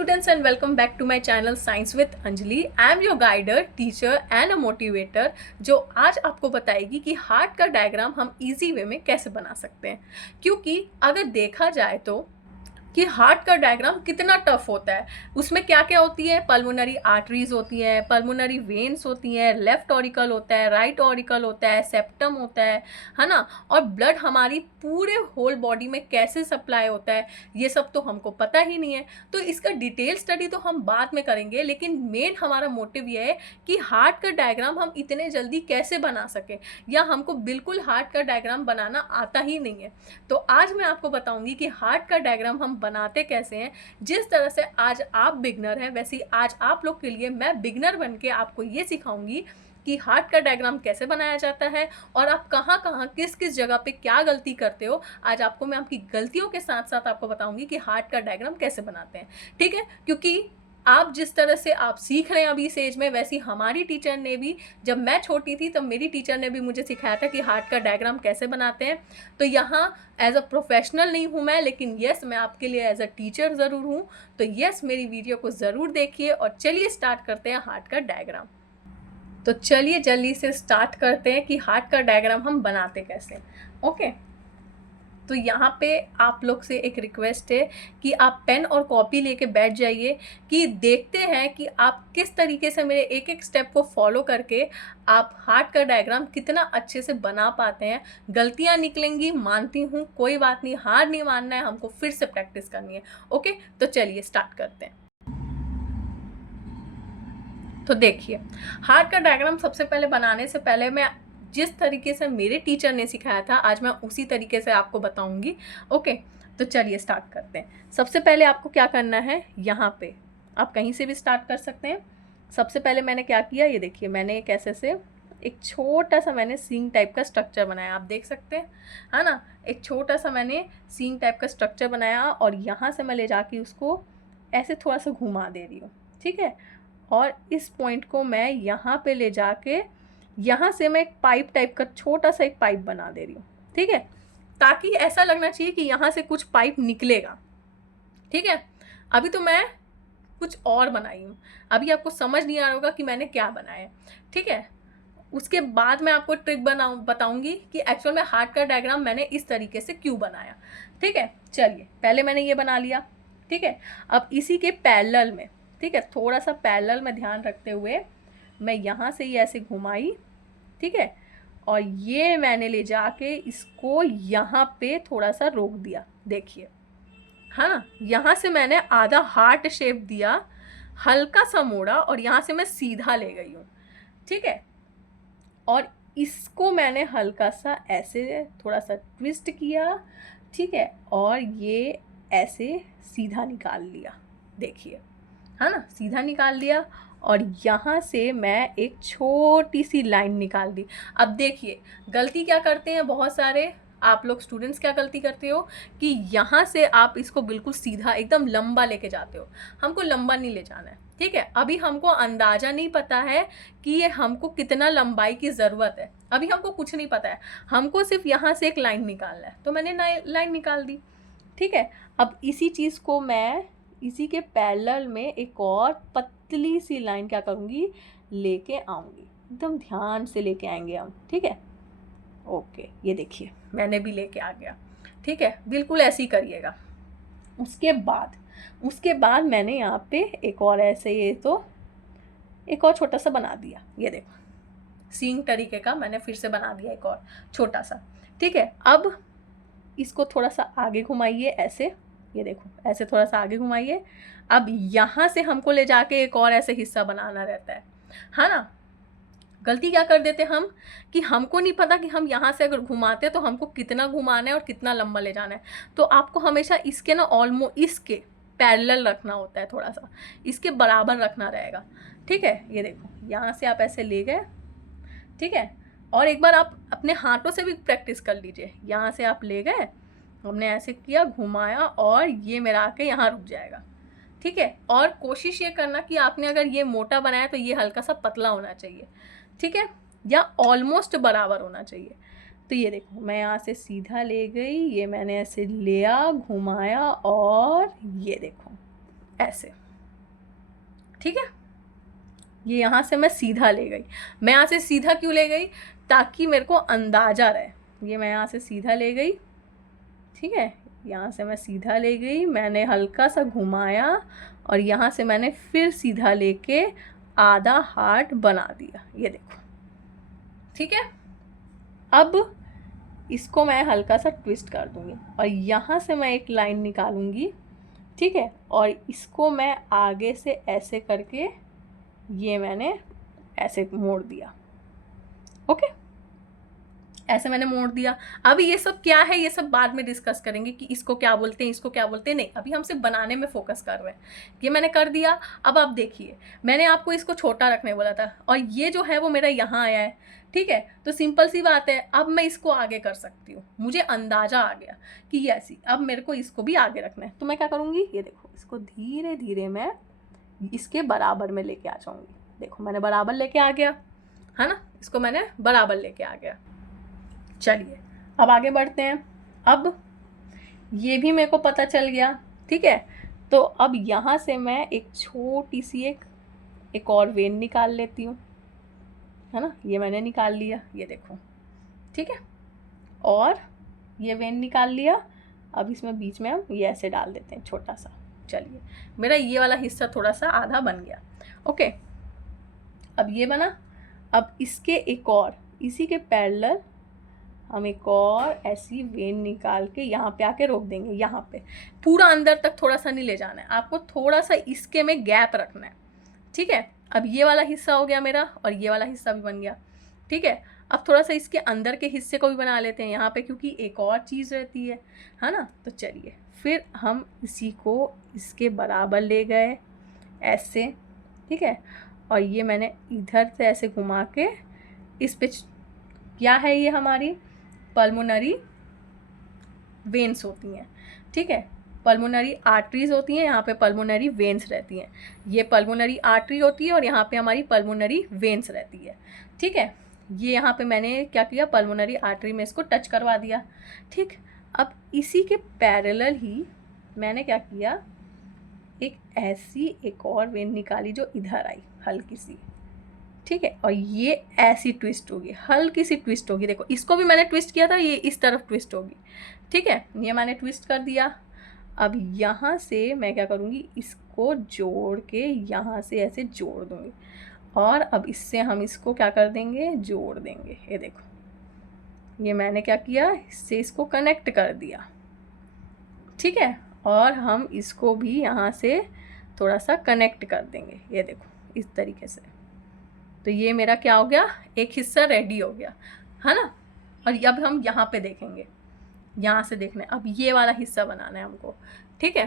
students and welcome back to my channel Science with Anjali. I am your guider, teacher and a motivator जो आज आपको बताएगी कि heart का diagram हम इजी वे में कैसे बना सकते हैं। क्योंकि अगर देखा जाए तो कि हार्ट का डायग्राम कितना टफ होता है, उसमें क्या क्या होती है, पल्मोनरी आर्टरीज होती हैं, पल्मोनरी वेन्स होती हैं, लेफ्ट ऑरिकल होता है, राइट ऑरिकल होता है, सेप्टम होता है ना, और ब्लड हमारी पूरे होल बॉडी में कैसे सप्लाई होता है ये सब तो हमको पता ही नहीं है। तो इसका डिटेल स्टडी तो हम बाद में करेंगे, लेकिन मेन हमारा मोटिव ये है कि हार्ट का डायग्राम हम इतने जल्दी कैसे बना सकें, या हमको बिल्कुल हार्ट का डायग्राम बनाना आता ही नहीं है। तो आज मैं आपको बताऊंगी कि हार्ट का डायग्राम हम बनाते कैसे हैं। जिस तरह से आज आप बिगनर हैं, वैसे ही आज आप लोग के लिए मैं बिगनर बन के आपको ये सिखाऊंगी कि हार्ट का डायग्राम कैसे बनाया जाता है और आप कहाँ कहाँ किस किस जगह पे क्या गलती करते हो। आज आपको मैं आपकी गलतियों के साथ साथ आपको बताऊंगी कि हार्ट का डायग्राम कैसे बनाते हैं, ठीक है। क्योंकि आप जिस तरह से आप सीख रहे हैं अभी इस एज में, वैसी हमारी टीचर ने भी, जब मैं छोटी थी तब मेरी टीचर ने भी मुझे सिखाया था कि हार्ट का डायग्राम कैसे बनाते हैं। तो यहाँ एज अ प्रोफेशनल नहीं हूँ मैं, लेकिन यस मैं आपके लिए एज अ टीचर ज़रूर हूँ। तो यस मेरी वीडियो को ज़रूर देखिए और चलिए स्टार्ट करते हैं हार्ट का डायग्राम। तो चलिए जल्दी से स्टार्ट करते हैं कि हार्ट का डायग्राम हम बनाते कैसे। ओके, तो यहाँ पे आप लोग से एक रिक्वेस्ट है कि आप पेन और कॉपी लेके बैठ जाइए, कि देखते हैं कि आप किस तरीके से मेरे एक एक स्टेप को फॉलो करके आप हार्ट का डायग्राम कितना अच्छे से बना पाते हैं। गलतियाँ निकलेंगी, मानती हूँ, कोई बात नहीं, हार नहीं मानना है, हमको फिर से प्रैक्टिस करनी है। ओके, तो चलिए स्टार्ट करते हैं। तो देखिए, हार्ट का डायग्राम सबसे पहले बनाने से पहले मैं जिस तरीके से मेरे टीचर ने सिखाया था आज मैं उसी तरीके से आपको बताऊंगी। ओके, तो चलिए स्टार्ट करते हैं। सबसे पहले आपको क्या करना है, यहाँ पे आप कहीं से भी स्टार्ट कर सकते हैं। सबसे पहले मैंने क्या किया, ये देखिए, मैंने एक ऐसे से एक छोटा सा मैंने सींग टाइप का स्ट्रक्चर बनाया, आप देख सकते हैं, है ना। एक छोटा सा मैंने सींग टाइप का स्ट्रक्चर बनाया और यहाँ से मैं ले जाके उसको ऐसे थोड़ा सा घुमा दे रही हूँ, ठीक है। और इस पॉइंट को मैं यहाँ पे ले जाके यहाँ से मैं एक पाइप टाइप का छोटा सा एक पाइप बना दे रही हूँ, ठीक है, ताकि ऐसा लगना चाहिए कि यहाँ से कुछ पाइप निकलेगा, ठीक है। अभी तो मैं कुछ और बनाई हूँ, अभी आपको समझ नहीं आ रहा होगा कि मैंने क्या बनाया, ठीक है। उसके बाद मैं आपको ट्रिक बताऊंगी कि एक्चुअल में हार्ट का डायग्राम मैंने इस तरीके से क्यों बनाया, ठीक है। चलिए, पहले मैंने ये बना लिया, ठीक है। अब इसी के पैरेलल में, ठीक है, थोड़ा सा पैरेलल में ध्यान रखते हुए मैं यहाँ से ये ऐसे घुमाई, ठीक है, और ये मैंने ले जाके इसको यहाँ पे थोड़ा सा रोक दिया, देखिए, हाँ, यहाँ से मैंने आधा हार्ट शेप दिया, हल्का सा मोड़ा और यहाँ से मैं सीधा ले गई हूँ, ठीक है। और इसको मैंने हल्का सा ऐसे थोड़ा सा ट्विस्ट किया, ठीक है, और ये ऐसे सीधा निकाल लिया, देखिए, है ना, सीधा निकाल लिया। और यहाँ से मैं एक छोटी सी लाइन निकाल दी। अब देखिए, गलती क्या करते हैं बहुत सारे आप लोग स्टूडेंट्स, क्या गलती करते हो कि यहाँ से आप इसको बिल्कुल सीधा एकदम लंबा लेके जाते हो। हमको लंबा नहीं ले जाना है, ठीक है। अभी हमको अंदाज़ा नहीं पता है कि ये हमको कितना लंबाई की ज़रूरत है, अभी हमको कुछ नहीं पता है, हमको सिर्फ यहाँ से एक लाइन निकालना है, तो मैंने लाइन निकाल दी, ठीक है। अब इसी चीज़ को मैं इसी के पैरेलल में एक और पतली सी लाइन क्या करूँगी, लेके आऊँगी, एकदम ध्यान से लेके आएंगे हम, ठीक है। ओके, ये देखिए मैंने भी लेके आ गया, ठीक है, बिल्कुल ऐसे ही करिएगा। उसके बाद मैंने यहाँ पे एक और ऐसे ये तो एक और छोटा सा बना दिया, ये देखो, सींग तरीके का मैंने फिर से बना दिया एक और छोटा सा, ठीक है। अब इसको थोड़ा सा आगे घुमाइए ऐसे, ये देखो ऐसे थोड़ा सा आगे घुमाइए। अब यहाँ से हमको ले जाके एक और ऐसे हिस्सा बनाना रहता है ना। गलती क्या कर देते हम कि हमको नहीं पता कि हम यहाँ से अगर घुमाते हैं तो हमको कितना घुमाना है और कितना लंबा ले जाना है। तो आपको हमेशा इसके ना ऑलमोस्ट इसके पैरेलल रखना होता है, थोड़ा सा इसके बराबर रखना रहेगा, ठीक है। ये देखो यहाँ से आप ऐसे ले गए, ठीक है। और एक बार आप अपने हाथों से भी प्रैक्टिस कर लीजिए, यहाँ से आप ले गए, हमने ऐसे किया, घुमाया, और ये मेरा आके यहाँ रुक जाएगा, ठीक है। और कोशिश ये करना कि आपने अगर ये मोटा बनाया तो ये हल्का सा पतला होना चाहिए, ठीक है, या ऑलमोस्ट बराबर होना चाहिए। तो ये देखो मैं यहाँ से सीधा ले गई, ये मैंने ऐसे लिया, घुमाया, और ये देखो ऐसे, ठीक है, ये यहाँ से मैं सीधा ले गई। मैं यहाँ से सीधा क्यों ले गई, ताकि मेरे को अंदाज़ा रहे। ये मैं यहाँ से सीधा ले गई, ठीक है, यहाँ से मैं सीधा ले गई, मैंने हल्का सा घुमाया और यहाँ से मैंने फिर सीधा लेके आधा हार्ट बना दिया, ये देखो। ठीक है, अब इसको मैं हल्का सा ट्विस्ट कर दूँगी और यहाँ से मैं एक लाइन निकालूँगी, ठीक है, और इसको मैं आगे से ऐसे करके ये मैंने ऐसे मोड़ दिया। ओके, ऐसे मैंने मोड़ दिया। अभी ये सब क्या है, ये सब बाद में डिस्कस करेंगे कि इसको क्या बोलते हैं, इसको क्या बोलते हैं। नहीं, अभी हम सिर्फ बनाने में फोकस कर रहे हैं। ये मैंने कर दिया। अब आप देखिए, मैंने आपको इसको छोटा रखने बोला था और ये जो है वो मेरा यहाँ आया है, ठीक है। तो सिंपल सी बात है, अब मैं इसको आगे कर सकती हूँ। मुझे अंदाज़ा आ गया कि ये ऐसी, अब मेरे को इसको भी आगे रखना है। तो मैं क्या करूँगी, ये देखो, इसको धीरे धीरे मैं इसके बराबर में लेके आ जाऊँगी। देखो, मैंने बराबर लेके आ गया, है ना, इसको मैंने बराबर लेके आ गया। चलिए अब आगे बढ़ते हैं। अब ये भी मेरे को पता चल गया, ठीक है। तो अब यहाँ से मैं एक छोटी सी एक और वेन निकाल लेती हूँ, है ना। ये मैंने निकाल लिया, ये देखो, ठीक है। और ये वेन निकाल लिया। अब इसमें बीच में हम ये ऐसे डाल देते हैं छोटा सा। चलिए, मेरा ये वाला हिस्सा थोड़ा सा आधा बन गया। ओके, अब ये बना। अब इसके एक और, इसी के पैरेलल हम एक और ऐसी वेन निकाल के यहाँ पे आके रोक देंगे। यहाँ पे पूरा अंदर तक थोड़ा सा नहीं ले जाना है आपको, थोड़ा सा इसके में गैप रखना है, ठीक है। अब ये वाला हिस्सा हो गया मेरा और ये वाला हिस्सा भी बन गया, ठीक है। अब थोड़ा सा इसके अंदर के हिस्से को भी बना लेते हैं यहाँ पे, क्योंकि एक और चीज़ रहती है ना। तो चलिए, फिर हम इसी को इसके बराबर ले गए ऐसे, ठीक है। और ये मैंने इधर से ऐसे घुमा के इस पे, क्या है ये, हमारी पल्मोनरी वेन्स होती हैं, ठीक है। पल्मोनरी आर्टरीज होती हैं, यहाँ पे पल्मोनरी वेन्स रहती हैं। ये पल्मोनरी आर्टरी होती है और यहाँ पे हमारी पल्मोनरी वेन्स रहती है, ठीक है। ये यहाँ पे मैंने क्या किया, पल्मोनरी आर्टरी में इसको टच करवा दिया, ठीक। अब इसी के पैरेलल ही मैंने क्या किया, एक ऐसी एक और वेन निकाली जो इधर आई हल्की सी, ठीक है। और ये ऐसी ट्विस्ट होगी, हल्की सी ट्विस्ट होगी। देखो, इसको भी मैंने ट्विस्ट किया था, ये इस तरफ ट्विस्ट होगी, ठीक है। ये मैंने ट्विस्ट कर दिया। अब यहाँ से मैं क्या करूँगी, इसको जोड़ के यहाँ से ऐसे जोड़ दूँगी और अब इससे हम इसको क्या कर देंगे, जोड़ देंगे। ये देखो, ये मैंने क्या किया, इससे इसको कनेक्ट कर दिया, ठीक है। और हम इसको भी यहाँ से थोड़ा सा कनेक्ट कर देंगे, ये देखो, इस तरीके से। तो ये मेरा क्या हो गया, एक हिस्सा रेडी हो गया, है ना। और अब हम यहाँ पे देखेंगे, यहाँ से देखना है। अब ये वाला हिस्सा बनाना है हमको, ठीक है।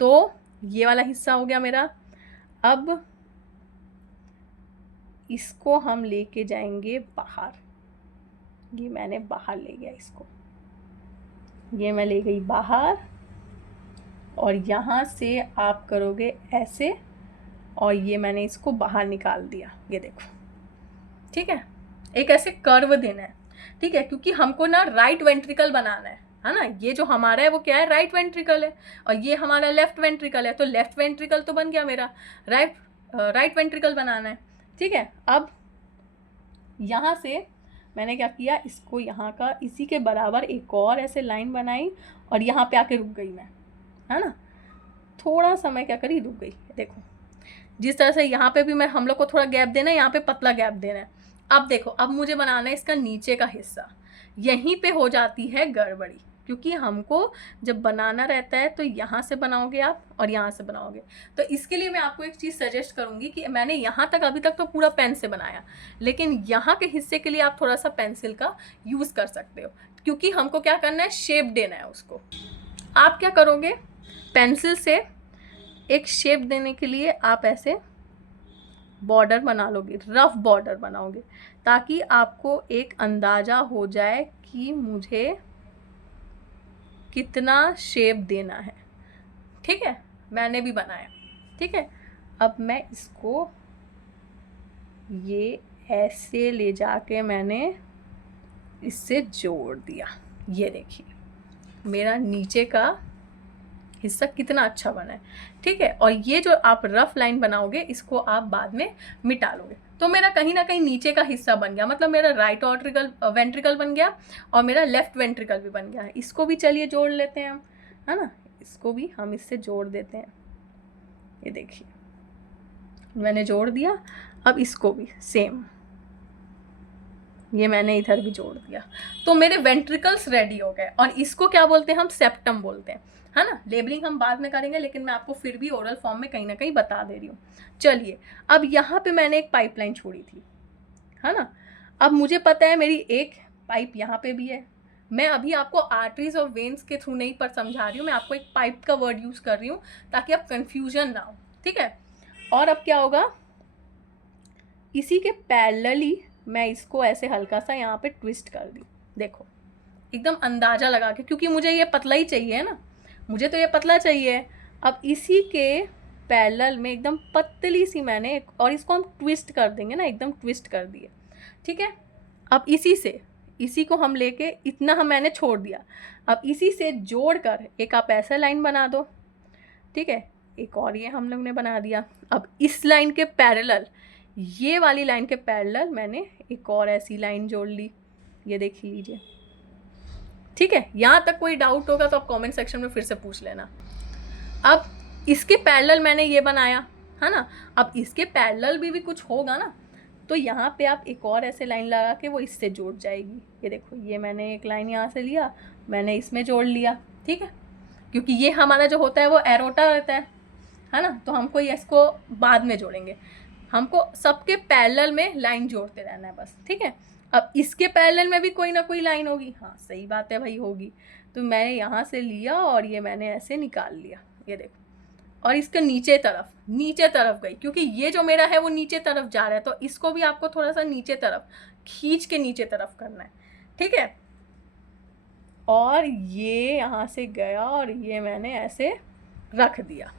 तो ये वाला हिस्सा हो गया मेरा। अब इसको हम लेके जाएंगे बाहर। ये मैंने बाहर ले गया इसको, ये मैं ले गई बाहर और यहाँ से आप करोगे ऐसे और ये मैंने इसको बाहर निकाल दिया, ये देखो, ठीक है। एक ऐसे कर्व देना है, ठीक है, क्योंकि हमको ना राइट वेंट्रिकल बनाना है ना। ये जो हमारा है वो क्या है, राइट वेंट्रिकल है और ये हमारा लेफ्ट वेंट्रिकल है। तो लेफ्ट वेंट्रिकल तो बन गया मेरा, राइट वेंट्रिकल बनाना है, ठीक है। अब यहाँ से मैंने क्या किया, इसको यहाँ का इसी के बराबर एक और ऐसे लाइन बनाई और यहाँ पे आके रुक गई मैं, है ना। थोड़ा सा मैं क्या करी, रुक गई। देखो, जिस तरह से यहाँ पे भी मैं, हम लोग को थोड़ा गैप देना है, यहाँ पे पतला गैप देना है। अब देखो, अब मुझे बनाना है इसका नीचे का हिस्सा। यहीं पे हो जाती है गड़बड़ी, क्योंकि हमको जब बनाना रहता है तो यहाँ से बनाओगे आप और यहाँ से बनाओगे। तो इसके लिए मैं आपको एक चीज़ सजेस्ट करूँगी कि मैंने यहाँ तक, अभी तक तो पूरा पेन से बनाया, लेकिन यहाँ के हिस्से के लिए आप थोड़ा सा पेंसिल का यूज़ कर सकते हो, क्योंकि हमको क्या करना है, शेप देना है उसको। आप क्या करोगे, पेंसिल से एक शेप देने के लिए आप ऐसे बॉर्डर बना लोगे, रफ बॉर्डर बनाओगे, ताकि आपको एक अंदाज़ा हो जाए कि मुझे कितना शेप देना है, ठीक है। मैंने भी बनाया, ठीक है। अब मैं इसको ये ऐसे ले जाके मैंने इससे जोड़ दिया। ये देखिए, मेरा नीचे का हिस्सा कितना अच्छा बना है, ठीक है। और ये जो आप रफ लाइन बनाओगे इसको आप बाद में मिटा लोगे। तो मेरा कहीं ना कहीं नीचे का हिस्सा बन गया, मतलब मेरा राइट वेंट्रिकल बन गया और मेरा लेफ्ट वेंट्रिकल भी बन गया है। इसको भी चलिए जोड़ लेते हैं हम, है ना, इसको भी हम इससे जोड़ देते हैं। ये देखिए मैंने जोड़ दिया। अब इसको भी सेम, ये मैंने इधर भी जोड़ दिया। तो मेरे वेंट्रिकल्स रेडी हो गए। और इसको क्या बोलते हैं हम, सेप्टम बोलते हैं, है ना। लेबलिंग हम बाद में करेंगे, लेकिन मैं आपको फिर भी ओरल फॉर्म में कहीं ना कहीं बता दे रही हूँ। चलिए, अब यहाँ पे मैंने एक पाइपलाइन छोड़ी थी, है ना। अब मुझे पता है मेरी एक पाइप यहाँ पे भी है। मैं अभी आपको आर्टरीज और वेन्स के थ्रू नहीं पर समझा रही हूँ, मैं आपको एक पाइप का वर्ड यूज़ कर रही हूँ ताकि आप कंफ्यूजन ना हो, ठीक है। और अब क्या होगा, इसी के पैरेलली मैं इसको ऐसे हल्का सा यहाँ पे ट्विस्ट कर दी। देखो एकदम अंदाज़ा लगा के, क्योंकि मुझे ये पतला ही चाहिए है ना, मुझे तो ये पतला चाहिए। अब इसी के पैरेलल में एकदम पतली सी मैंने, और इसको हम ट्विस्ट कर देंगे ना, एकदम ट्विस्ट कर दिए, ठीक है। अब इसी को हम लेके इतना मैंने छोड़ दिया। अब इसी से जोड़कर एक आप ऐसा लाइन बना दो, ठीक है। एक और ये हम लोग ने बना दिया। अब इस लाइन के पैरेलल, ये वाली लाइन के पैरेलल मैंने एक और ऐसी लाइन जोड़ ली, ये देख लीजिए, ठीक है। यहाँ तक कोई डाउट होगा तो आप कमेंट सेक्शन में फिर से पूछ लेना। अब इसके पैरेलल मैंने ये बनाया, है ना। अब इसके पैरेलल भी कुछ होगा ना, तो यहाँ पे आप एक और ऐसे लाइन लगा के वो इससे जुड़ जाएगी। ये देखो, ये मैंने एक लाइन यहाँ से लिया, मैंने इसमें जोड़ लिया, ठीक है। क्योंकि ये हमारा जो होता है वो एरोटा रहता है ना, तो हमको इसको बाद में जोड़ेंगे, हमको सबके पैरेलल में लाइन जोड़ते रहना है बस, ठीक है। अब इसके पैरेलल में भी कोई ना कोई लाइन होगी, हाँ सही बात है भाई, होगी। तो मैंने यहाँ से लिया और ये मैंने ऐसे निकाल लिया, ये देखो। और इसके नीचे तरफ गई, क्योंकि ये जो मेरा है वो नीचे तरफ जा रहा है, तो इसको भी आपको थोड़ा सा नीचे तरफ खींच के नीचे तरफ करना है, ठीक है। और ये यहाँ से गया और ये मैंने ऐसे रख दिया,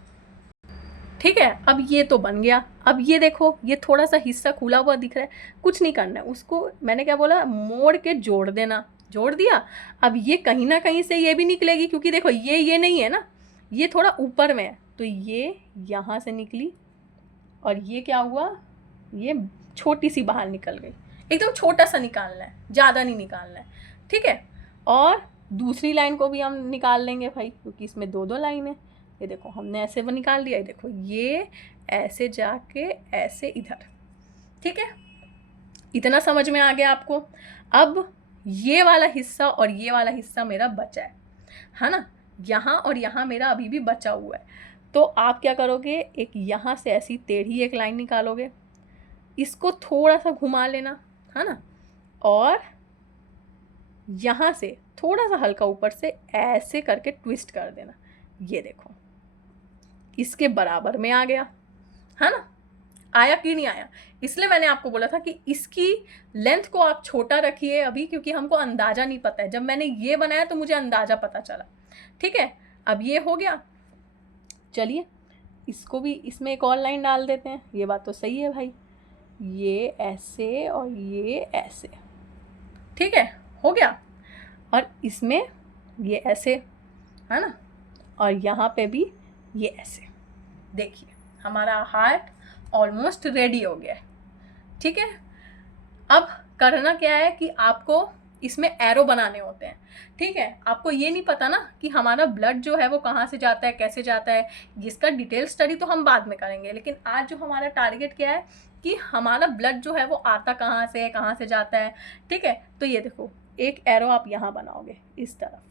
ठीक है। अब ये तो बन गया। अब ये देखो, ये थोड़ा सा हिस्सा खुला हुआ दिख रहा है, कुछ नहीं करना है उसको, मैंने क्या बोला, मोड़ के जोड़ देना, जोड़ दिया। अब ये कहीं ना कहीं से ये भी निकलेगी, क्योंकि देखो ये नहीं है ना, ये थोड़ा ऊपर में है, तो ये यहाँ से निकली और ये क्या हुआ, ये छोटी सी बाहर निकल गई। एकदम छोटा सा निकालना है, ज़्यादा नहीं निकालना है, ठीक है। और दूसरी लाइन को भी हम निकाल लेंगे भाई, क्योंकि इसमें दो लाइन है। ये देखो हमने ऐसे वो निकाल दिया, ये देखो ये ऐसे जाके ऐसे इधर, ठीक है। इतना समझ में आ गया आपको। अब ये वाला हिस्सा और ये वाला हिस्सा मेरा बचा है ना, यहाँ और यहाँ मेरा अभी भी बचा हुआ है। तो आप क्या करोगे, एक यहाँ से ऐसी टेढ़ी एक लाइन निकालोगे, इसको थोड़ा सा घुमा लेना, है ना, और यहाँ से थोड़ा सा हल्का ऊपर से ऐसे करके ट्विस्ट कर देना। ये देखो इसके बराबर में आ गया, है ना। आया कि नहीं आया, इसलिए मैंने आपको बोला था कि इसकी लेंथ को आप छोटा रखिए अभी, क्योंकि हमको अंदाज़ा नहीं पता है। जब मैंने ये बनाया तो मुझे अंदाज़ा पता चला, ठीक है। अब ये हो गया, चलिए इसको भी इसमें एक और लाइन डाल देते हैं। ये बात तो सही है भाई, ये ऐसे और ये ऐसे, ठीक है, हो गया। और इसमें ये ऐसे, है ना, और यहाँ पे भी ये ऐसे। देखिए हमारा हार्ट ऑलमोस्ट रेडी हो गया है, ठीक है। अब करना क्या है कि आपको इसमें एरो बनाने होते हैं, ठीक है। आपको ये नहीं पता ना कि हमारा ब्लड जो है वो कहाँ से जाता है, कैसे जाता है, जिसका डिटेल स्टडी तो हम बाद में करेंगे। लेकिन आज जो हमारा टारगेट क्या है कि हमारा ब्लड जो है वो आता कहाँ से है, कहाँ से जाता है, ठीक है। तो ये देखो एक एरो आप यहाँ बनाओगे इस तरफ,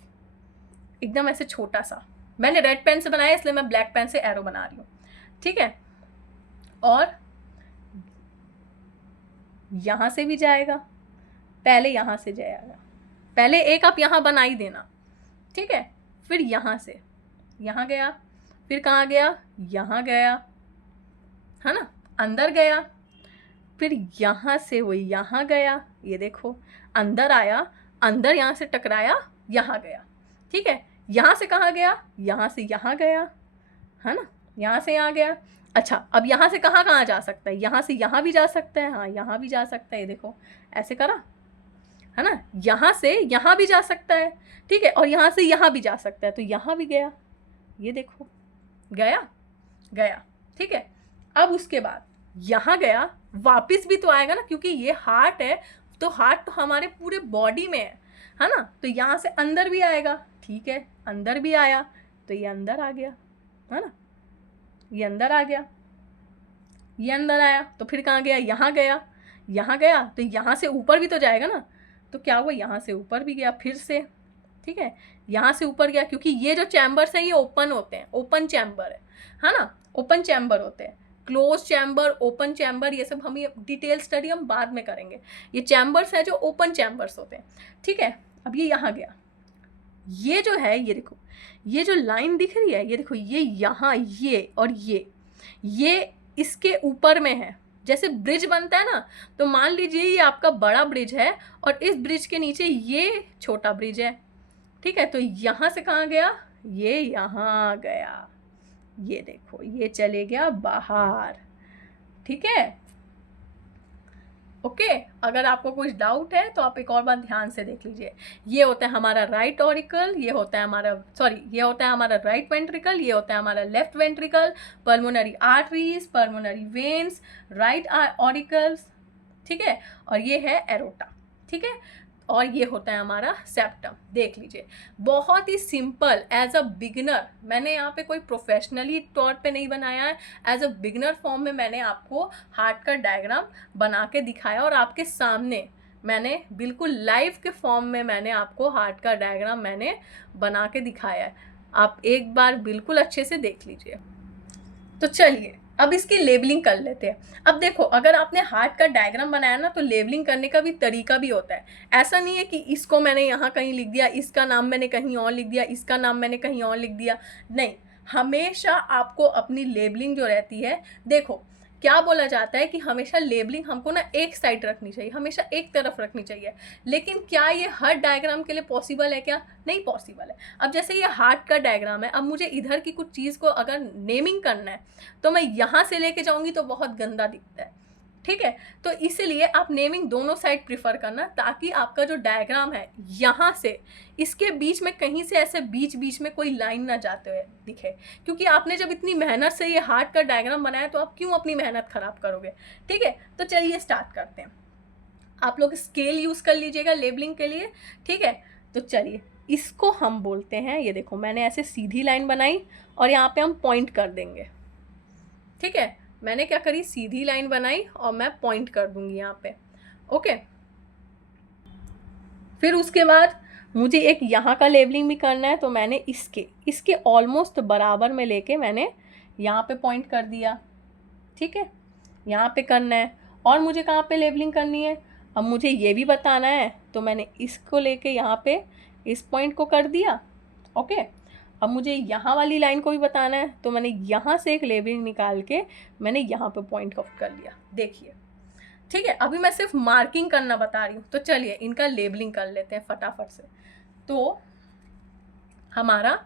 एकदम ऐसे छोटा सा। मैंने रेड पेन से बनाया इसलिए मैं ब्लैक पेन से एरो बना रही हूँ, ठीक है। और यहाँ से भी जाएगा, पहले यहाँ से जाएगा, पहले एक आप यहाँ बना ही देना, ठीक है। फिर यहाँ से यहाँ गया, फिर कहाँ गया, यहाँ गया, है ना, अंदर गया, फिर यहाँ से वो यहाँ गया, ये देखो अंदर आया, अंदर यहाँ से टकराया, यहाँ गया, ठीक है। यहाँ से कहाँ गया, यहाँ से यहाँ गया, है ना, यहाँ से यहाँ गया। अच्छा अब यहाँ से कहाँ कहाँ जा सकता है, यहाँ से यहाँ भी जा सकता है, हाँ यहाँ भी जा सकता है, ये देखो ऐसे करा, है ना। यहाँ से यहाँ भी जा सकता है, ठीक है, और यहाँ से यहाँ भी जा सकता है, तो यहाँ भी गया, ये देखो गया गया, ठीक है। अब उसके बाद यहाँ गया, वापस भी तो आएगा ना, क्योंकि ये हार्ट है, तो हार्ट तो हमारे पूरे बॉडी में है ना, तो यहाँ से अंदर भी आएगा, ठीक है, अंदर भी आया तो ये अंदर आ गया, है ना, ये अंदर आ गया, ये अंदर आया तो फिर कहाँ गया, यहाँ गया, यहाँ गया तो यहाँ से ऊपर भी तो जाएगा ना, तो क्या हुआ, यहाँ से ऊपर भी गया फिर से, ठीक है, यहाँ से ऊपर गया, क्योंकि ये जो चैम्बर्स हैं ये ओपन होते हैं, ओपन चैम्बर है ना, ओपन चैम्बर होते हैं, क्लोज चैम्बर, ओपन चैम्बर, ये सब हम डिटेल स्टडी हम बाद में करेंगे। ये चैम्बर्स हैं जो ओपन चैम्बर्स होते हैं, ठीक है। अब ये यहाँ गया, ये जो है ये देखो, ये जो लाइन दिख रही है ये देखो, ये यहाँ, ये और ये इसके ऊपर में है। जैसे ब्रिज बनता है ना, तो मान लीजिए ये आपका बड़ा ब्रिज है और इस ब्रिज के नीचे ये छोटा ब्रिज है, ठीक है। तो यहाँ से कहाँ गया, ये यहाँ गया, ये देखो ये चले गया बाहर, ठीक है। ओके, अगर आपको कुछ डाउट है तो आप एक और बार ध्यान से देख लीजिए। ये होता है हमारा राइट ऑरिकल, ये होता है हमारा ये होता है हमारा राइट वेंट्रिकल, ये होता है हमारा left ventricle, pulmonary arteries, pulmonary veins, right auricles, ठीक है, और ये है एरोटा, ठीक है, और ये होता है हमारा सेप्टम। देख लीजिए, बहुत ही सिंपल, एज अ बिगिनर, मैंने यहाँ पे कोई प्रोफेशनली तौर पे नहीं बनाया है, एज अ बिगिनर फॉर्म में मैंने आपको हार्ट का डायग्राम बना के दिखाया और आपके सामने मैंने बिल्कुल लाइव के फॉर्म में मैंने आपको हार्ट का डायग्राम मैंने बना के दिखाया है। आप एक बार बिल्कुल अच्छे से देख लीजिए। तो चलिए अब इसकी लेबलिंग कर लेते हैं। अब देखो, अगर आपने हार्ट का डायग्राम बनाया ना, तो लेबलिंग करने का भी तरीका भी होता है। ऐसा नहीं है कि इसको मैंने यहाँ कहीं लिख दिया, इसका नाम मैंने कहीं और लिख दिया, इसका नाम मैंने कहीं और लिख दिया, नहीं, हमेशा आपको अपनी लेबलिंग जो रहती है, देखो क्या बोला जाता है कि हमेशा लेबलिंग हमको ना एक साइड रखनी चाहिए, हमेशा एक तरफ रखनी चाहिए। लेकिन क्या ये हर डायग्राम के लिए पॉसिबल है क्या? नहीं पॉसिबल है। अब जैसे ये हार्ट का डायग्राम है, अब मुझे इधर की कुछ चीज़ को अगर नेमिंग करना है तो मैं यहाँ से लेके जाऊँगी तो बहुत गंदा दिखता है, ठीक है। तो इसीलिए आप नेमिंग दोनों साइड प्रिफर करना, ताकि आपका जो डायग्राम है यहाँ से इसके बीच में कहीं से ऐसे बीच बीच में कोई लाइन ना जाते हुए दिखे, क्योंकि आपने जब इतनी मेहनत से ये हार्ट का डायग्राम बनाया तो आप क्यों अपनी मेहनत खराब करोगे, ठीक है। तो चलिए स्टार्ट करते हैं। आप लोग स्केल यूज़ कर लीजिएगा लेबलिंग के लिए, ठीक है। तो चलिए इसको हम बोलते हैं, ये देखो मैंने ऐसे सीधी लाइन बनाई और यहाँ पे हम पॉइंट कर देंगे, ठीक है। मैंने क्या करी, सीधी लाइन बनाई और मैं पॉइंट कर दूंगी यहाँ पे, ओके। फिर उसके बाद मुझे एक यहाँ का लेबलिंग भी करना है, तो मैंने इसके ऑलमोस्ट बराबर में लेके मैंने यहाँ पे पॉइंट कर दिया, ठीक है। यहाँ पे करना है, और मुझे कहाँ पे लेबलिंग करनी है, अब मुझे ये भी बताना है, तो मैंने इसको लेके यहाँ पे इस पॉइंट को कर दिया, ओके। अब मुझे यहाँ वाली लाइन को भी बताना है, तो मैंने यहाँ से एक लेबलिंग निकाल के मैंने यहाँ पे पॉइंट आउट कर लिया, देखिए, ठीक है। अभी मैं सिर्फ मार्किंग करना बता रही हूँ, तो चलिए इनका लेबलिंग कर लेते हैं फटाफट से। तो हमारा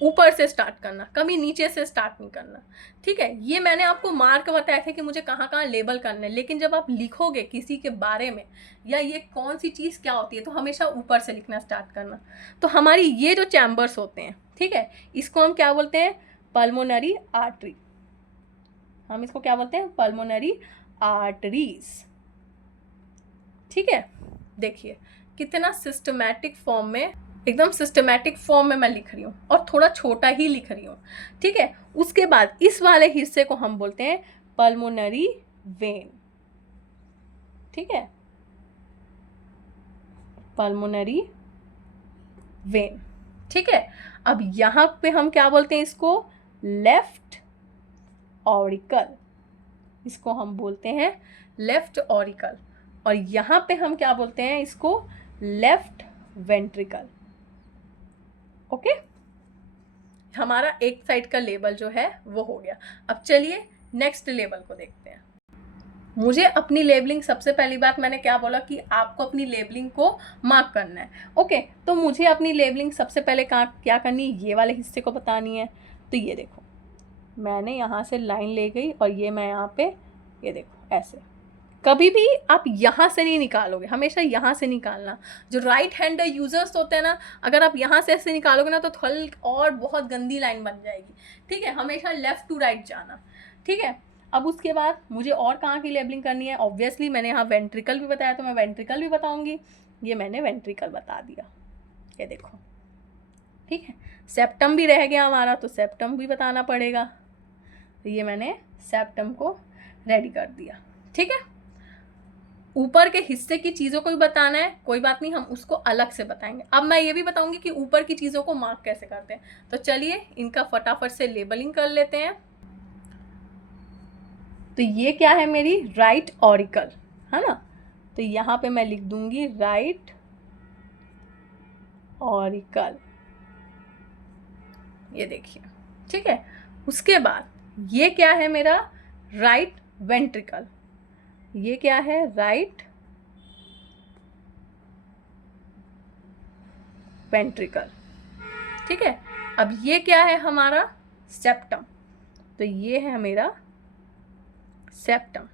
ऊपर से स्टार्ट करना, कभी नीचे से स्टार्ट नहीं करना, ठीक है। ये मैंने आपको मार्क बताया था कि मुझे कहाँ कहाँ लेबल करना है, लेकिन जब आप लिखोगे किसी के बारे में या ये कौन सी चीज़ क्या होती है, तो हमेशा ऊपर से लिखना स्टार्ट करना। तो हमारी ये जो चैम्बर्स होते हैं, ठीक है, इसको हम क्या बोलते हैं, पल्मोनरी आर्टरी। हम इसको क्या बोलते हैं, पल्मोनरी आर्टरीज, ठीक है। देखिए कितना सिस्टमैटिक फॉर्म में, एकदम सिस्टमैटिक फॉर्म में मैं लिख रही हूँ, और थोड़ा छोटा ही लिख रही हूँ, ठीक है। उसके बाद इस वाले हिस्से को हम बोलते हैं पल्मोनरी वेन, ठीक है, पल्मोनरी वेन, ठीक है। अब यहाँ पे हम क्या बोलते हैं, इसको लेफ्ट ऑरिकल, इसको हम बोलते हैं लेफ्ट ऑरिकल, और यहाँ पे हम क्या बोलते हैं, इसको लेफ्ट वेंट्रिकल, ओके। हमारा एक साइड का लेबल जो है वो हो गया। अब चलिए नेक्स्ट लेबल को देखते हैं। मुझे अपनी लेबलिंग, सबसे पहली बात मैंने क्या बोला कि आपको अपनी लेबलिंग को मार्क करना है, ओके। तो मुझे अपनी लेबलिंग सबसे पहले क्या करनी है, ये वाले हिस्से को बतानी है। तो ये देखो मैंने यहाँ से लाइन ले गई और ये मैं यहाँ पे, ये देखो ऐसे कभी भी आप यहाँ से नहीं निकालोगे, हमेशा यहाँ से निकालना। जो राइट हैंड यूजर्स होते हैं ना, अगर आप यहाँ से ऐसे निकालोगे ना तो थोड़ी और बहुत गंदी लाइन बन जाएगी, ठीक है। हमेशा लेफ्ट टू राइट जाना, ठीक है। अब उसके बाद मुझे और कहाँ की लेबलिंग करनी है, ऑब्वियसली मैंने यहाँ वेंट्रिकल भी बताया तो मैं वेंट्रिकल भी बताऊंगी। ये मैंने वेंट्रिकल बता दिया, ये देखो, ठीक है। सेप्टम भी रह गया हमारा, तो सेप्टम भी बताना पड़ेगा, तो ये मैंने सेप्टम को रेडी कर दिया, ठीक है। ऊपर के हिस्से की चीज़ों को भी बताना है, कोई बात नहीं, हम उसको अलग से बताएंगे। अब मैं ये भी बताऊंगी कि ऊपर की चीज़ों को मार्क कैसे करते हैं। तो चलिए इनका फटाफट से लेबलिंग कर लेते हैं। तो ये क्या है, मेरी राइट ऑरिकल, है ना। तो यहाँ पे मैं लिख दूंगी राइट ऑरिकल, ये देखिए, ठीक है। उसके बाद ये क्या है, मेरा राइट वेंट्रिकल। ये क्या है, राइट वेंट्रिकल, ठीक है। अब ये क्या है, हमारा सेप्टम। तो ये है मेरा सेप्टम,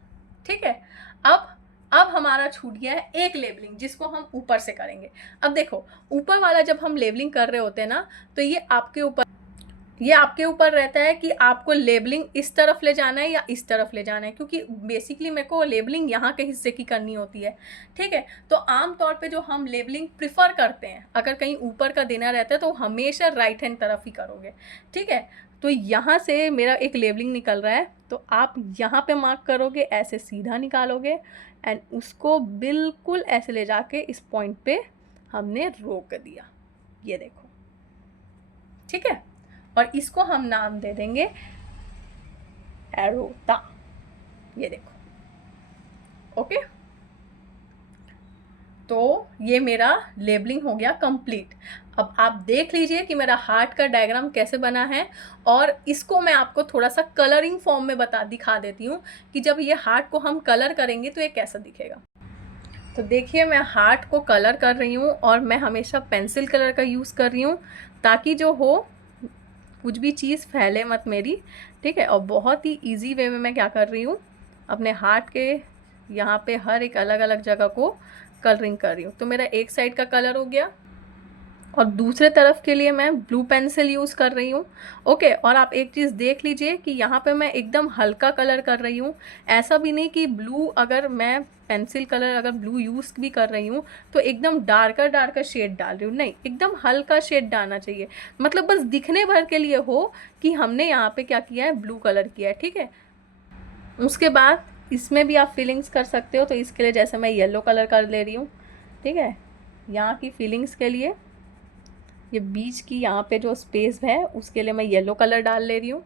ठीक है। अब हमारा छूट गया है एक लेबलिंग, जिसको हम ऊपर से करेंगे। अब देखो, ऊपर वाला जब हम लेबलिंग कर रहे होते हैं ना, तो ये आपके ऊपर रहता है कि आपको लेबलिंग इस तरफ ले जाना है या इस तरफ ले जाना है, क्योंकि बेसिकली मेरे को लेबलिंग यहाँ के हिस्से की करनी होती है, ठीक है। तो आम तौर पे जो हम लेबलिंग प्रिफर करते हैं, अगर कहीं ऊपर का देना रहता है तो हमेशा राइट हैंड तरफ ही करोगे, ठीक है। तो यहाँ से मेरा एक लेबलिंग निकल रहा है, तो आप यहाँ पे मार्क करोगे, ऐसे सीधा निकालोगे एंड उसको बिल्कुल ऐसे ले जाके इस पॉइंट पे हमने रोक दिया, ये देखो, ठीक है। और इसको हम नाम दे देंगे एरोटा, ये देखो, ओके। तो ये मेरा लेबलिंग हो गया कंप्लीट। अब आप देख लीजिए कि मेरा हार्ट का डायग्राम कैसे बना है, और इसको मैं आपको थोड़ा सा कलरिंग फॉर्म में दिखा देती हूँ कि जब ये हार्ट को हम कलर करेंगे तो ये कैसा दिखेगा। तो देखिए, मैं हार्ट को कलर कर रही हूँ और मैं हमेशा पेंसिल कलर का यूज़ कर रही हूँ, ताकि जो हो कुछ भी चीज़ फैले मत मेरी, ठीक है। और बहुत ही इजी वे में मैं क्या कर रही हूँ, अपने हार्ट के यहाँ पे हर एक अलग अलग जगह को कलरिंग कर रही हूँ। तो मेरा एक साइड का कलर हो गया, और दूसरे तरफ के लिए मैं ब्लू पेंसिल यूज़ कर रही हूँ, ओके। और आप एक चीज़ देख लीजिए कि यहाँ पे मैं एकदम हल्का कलर कर रही हूँ, ऐसा भी नहीं कि ब्लू, अगर मैं पेंसिल कलर अगर ब्लू यूज़ भी कर रही हूँ तो एकदम डार्कर शेड डाल रही हूँ, नहीं, एकदम हल्का शेड डालना चाहिए, मतलब बस दिखने भर के लिए हो कि हमने यहाँ पे क्या किया है, ब्लू कलर किया है, ठीक है। उसके बाद इसमें भी आप फीलिंग्स कर सकते हो, तो इसके लिए जैसे मैं येलो कलर कर ले रही हूँ, ठीक है। यहाँ की फीलिंग्स के लिए ये बीच की यहाँ पे जो स्पेस है उसके लिए मैं येलो कलर डाल ले रही हूँ।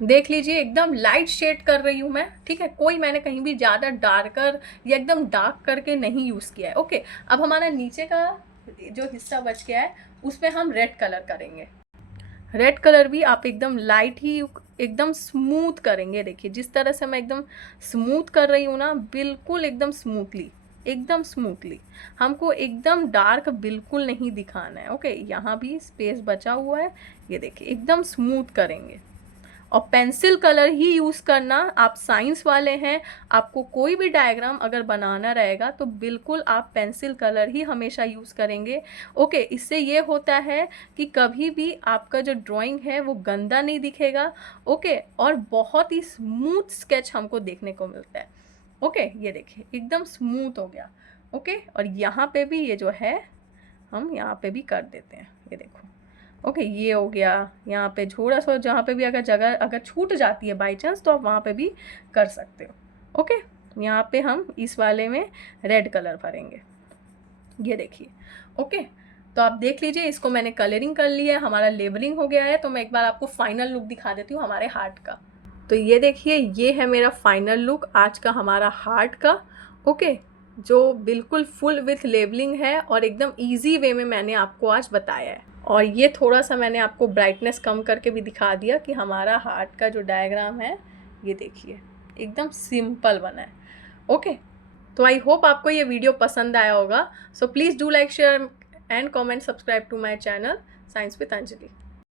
देख लीजिए, एकदम लाइट शेड कर रही हूँ मैं, ठीक है। कोई मैंने कहीं भी ज़्यादा डार्कर या एकदम डार्क करके नहीं यूज़ किया है, ओके। अब हमारा नीचे का जो हिस्सा बच गया है उसमें हम रेड कलर करेंगे। रेड कलर भी आप एकदम लाइट ही, एकदम स्मूथ करेंगे। देखिए जिस तरह से मैं एकदम स्मूथ कर रही हूँ ना, बिल्कुल एकदम स्मूथली, एकदम स्मूथली, हमको एकदम डार्क बिल्कुल नहीं दिखाना है, ओके। यहाँ भी स्पेस बचा हुआ है, ये देखिए, एकदम स्मूथ करेंगे। और पेंसिल कलर ही यूज़ करना, आप साइंस वाले हैं, आपको कोई भी डायग्राम अगर बनाना रहेगा तो बिल्कुल आप पेंसिल कलर ही हमेशा यूज़ करेंगे, ओके। इससे ये होता है कि कभी भी आपका जो ड्राइंग है वो गंदा नहीं दिखेगा, ओके। और बहुत ही स्मूथ स्केच हमको देखने को मिलता है, ओके। ये देखिए एकदम स्मूथ हो गया, ओके। और यहाँ पे भी ये जो है हम यहाँ पे भी कर देते हैं, ये देखो, ओके। ये हो गया, यहाँ पे थोड़ा सा जहाँ पे भी अगर जगह अगर छूट जाती है बाई चांस तो आप वहाँ पे भी कर सकते हो, ओके। यहाँ पे हम इस वाले में रेड कलर भरेंगे, ये देखिए, ओके। तो आप देख लीजिए, इसको मैंने कलरिंग कर लिया है, हमारा लेबलिंग हो गया है। तो मैं एक बार आपको फाइनल लुक दिखा देती हूँ हमारे हार्ट का। तो ये देखिए, ये है मेरा फाइनल लुक आज का हमारा हार्ट का, ओके, जो बिल्कुल फुल विथ लेबलिंग है और एकदम इजी वे में मैंने आपको आज बताया है। और ये थोड़ा सा मैंने आपको ब्राइटनेस कम करके भी दिखा दिया कि हमारा हार्ट का जो डायग्राम है, ये देखिए एकदम सिंपल बना है, ओके। तो आई होप आपको ये वीडियो पसंद आया होगा। So please do like, share and comment, subscribe to my channel science with Anjali.